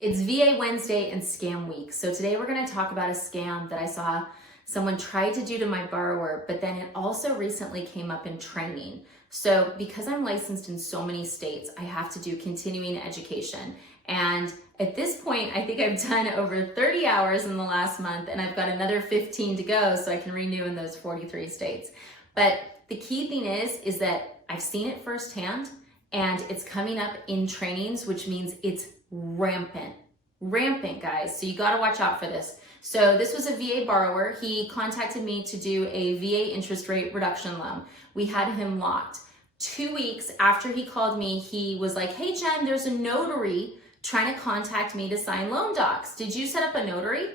It's VA Wednesday and scam week. So today we're going to talk about a scam that I saw someone tried to do to my borrower, but then it also recently came up in training. So because I'm licensed in so many states, I have to do continuing education. And at this point, I think I've done over 30 hours in the last month, and I've got another 15 to go so I can renew in those 43 states. But the key thing is that I've seen it firsthand, and it's coming up in trainings, which means it's rampant, guys. So you got to watch out for this. So this was a VA borrower. He contacted me to do a VA interest rate reduction loan. We had him locked. 2 weeks after he called me, he was like, "Hey Jen, there's a notary trying to contact me to sign loan docs. Did you set up a notary?"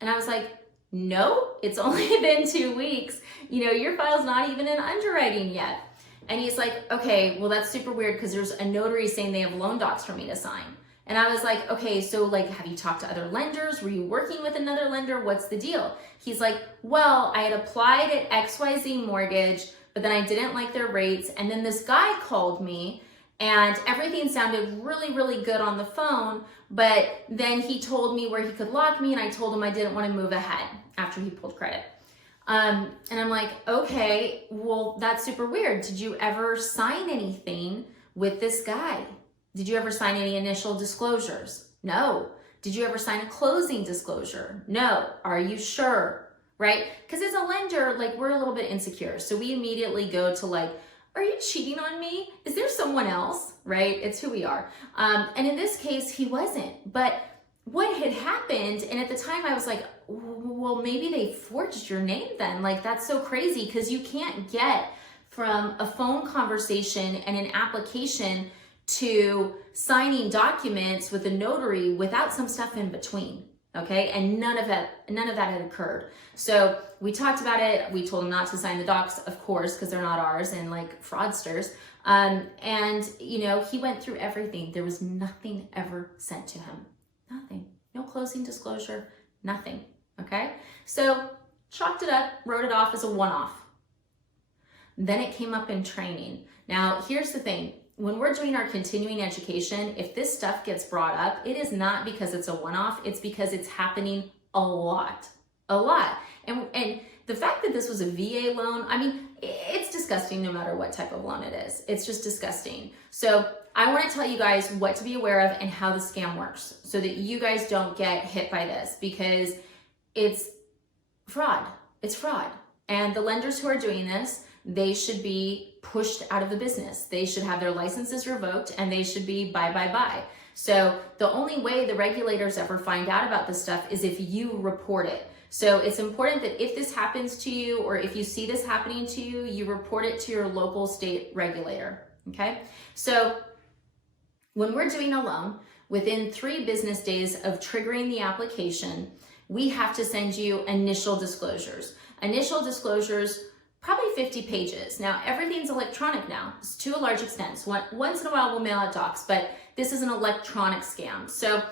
And I was like, "No, it's only been 2 weeks. Your file's not even in underwriting yet." And he's like, "Okay, well, that's super weird because there's a notary saying they have loan docs for me to sign." And I was like, "Okay, so have you talked to other lenders? Were you working with another lender? What's the deal?" He's like, "Well, I had applied at XYZ Mortgage, but then I didn't like their rates. And then this guy called me and everything sounded really, really good on the phone. But then he told me where he could lock me, and I told him I didn't want to move ahead after he pulled credit." And I'm like, "Okay, well, that's super weird. Did you ever sign anything with this guy? Did you ever sign any initial disclosures?" "No." "Did you ever sign a closing disclosure?" "No." "Are you sure?" Right? Because as a lender, we're a little bit insecure. So we immediately go to "Are you cheating on me? Is there someone else?" Right? It's who we are. And in this case, he wasn't. But what had happened, and at the time I was like, well, maybe they forged your name then. That's so crazy, because you can't get from a phone conversation and an application to signing documents with a notary without some stuff in between. Okay, and none of that had occurred. So we talked about it. We told him not to sign the docs, of course, because they're not ours, and fraudsters. And he went through everything. There was nothing ever sent to him. Nothing. No closing disclosure. Nothing. Okay, so chalked it up, wrote it off as a one-off. Then it came up in training. Now, here's the thing. When we're doing our continuing education, if this stuff gets brought up, it is not because it's a one-off, it's because it's happening a lot. And the fact that this was a VA loan, it's disgusting no matter what type of loan it is. It's just disgusting. So I want to tell you guys what to be aware of and how the scam works so that you guys don't get hit by this, because it's fraud. It's fraud. And the lenders who are doing this, they should be pushed out of the business. They should have their licenses revoked, and they should be bye. So the only way the regulators ever find out about this stuff is if you report it. So it's important that if this happens to you, or if you see this happening to you, you report it to your local state regulator. Okay? So when we're doing a loan, within 3 business days of triggering the application, we have to send you initial disclosures. Initial disclosures, probably 50 pages. Now, everything's electronic now, to a large extent. So once in a while, we'll mail out docs, but this is an electronic scam. So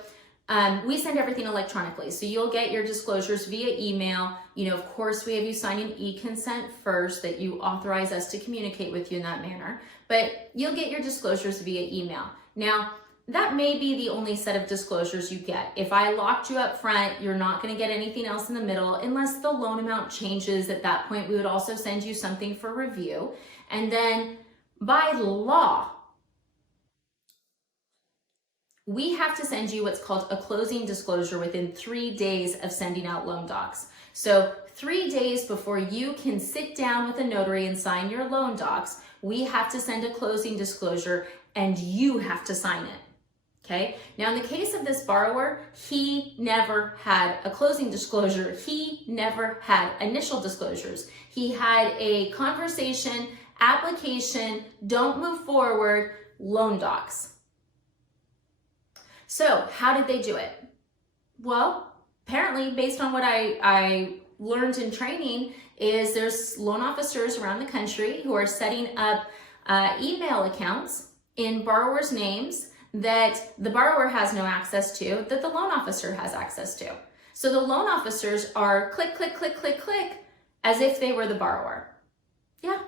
we send everything electronically. So you'll get your disclosures via email. Of course, we have you sign an e-consent first that you authorize us to communicate with you in that manner, but you'll get your disclosures via email. Now, that may be the only set of disclosures you get. If I locked you up front, you're not going to get anything else in the middle unless the loan amount changes. At that point, we would also send you something for review. And then by law, we have to send you what's called a closing disclosure within 3 days of sending out loan docs. So 3 days before you can sit down with a notary and sign your loan docs, we have to send a closing disclosure, and you have to sign it. Okay. Now, in the case of this borrower, he never had a closing disclosure. He never had initial disclosures. He had a conversation, application, don't move forward, loan docs. So how did they do it? Well, apparently, based on what I learned in training, is there's loan officers around the country who are setting up email accounts in borrowers' names that the borrower has no access to, that the loan officer has access to. So the loan officers are click, click, click, click, click, as if they were the borrower. Yeah.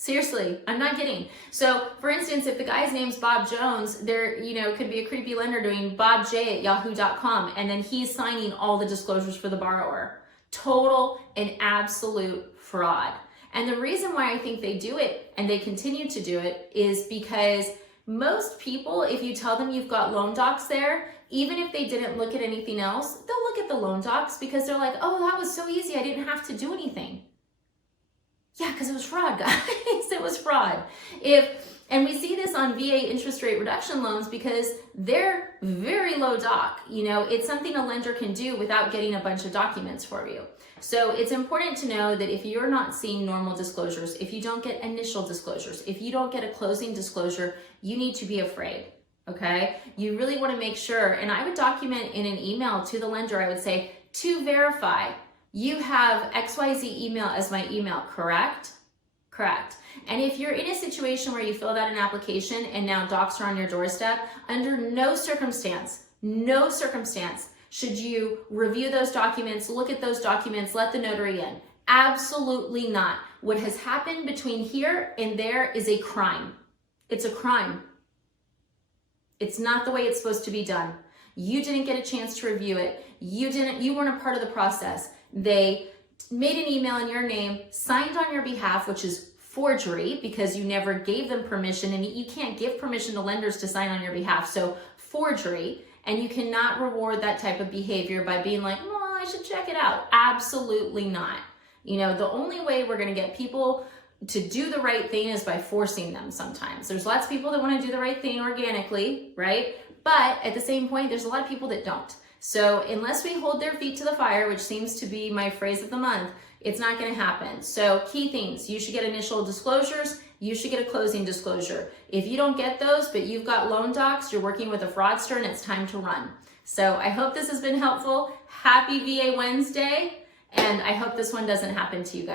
Seriously, I'm not kidding. So for instance, if the guy's name's Bob Jones, there, could be a creepy lender doing bobj@yahoo.com, and then he's signing all the disclosures for the borrower. Total and absolute fraud. And the reason why I think they do it and they continue to do it is because most people, if you tell them you've got loan docs there, even if they didn't look at anything else, they'll look at the loan docs because they're like, oh, that was so easy. I didn't have to do anything. Yeah, because it was fraud, guys. It was fraud. And we see this on VA interest rate reduction loans because they're very low doc. It's something a lender can do without getting a bunch of documents for you. So it's important to know that if you're not seeing normal disclosures, if you don't get initial disclosures, if you don't get a closing disclosure, you need to be afraid, okay? You really want to make sure, and I would document in an email to the lender, I would say, to verify, you have XYZ email as my email, correct? Correct. And if you're in a situation where you filled out an application and now docs are on your doorstep, under no circumstance should you review those documents, look at those documents, let the notary in. Absolutely not. What has happened between here and there is a crime. It's a crime. It's not the way it's supposed to be done. You didn't get a chance to review it. You weren't a part of the process. They made an email in your name, signed on your behalf, which is forgery because you never gave them permission, and you can't give permission to lenders to sign on your behalf. So forgery, and you cannot reward that type of behavior by being like, well, I should check it out. Absolutely not. The only way we're going to get people to do the right thing is by forcing them sometimes. There's lots of people that want to do the right thing organically, right? But at the same point, there's a lot of people that don't. So unless we hold their feet to the fire, which seems to be my phrase of the month, it's not going to happen. So key things, you should get initial disclosures, you should get a closing disclosure. If you don't get those, but you've got loan docs, you're working with a fraudster and it's time to run. So I hope this has been helpful. Happy VA Wednesday, and I hope this one doesn't happen to you guys.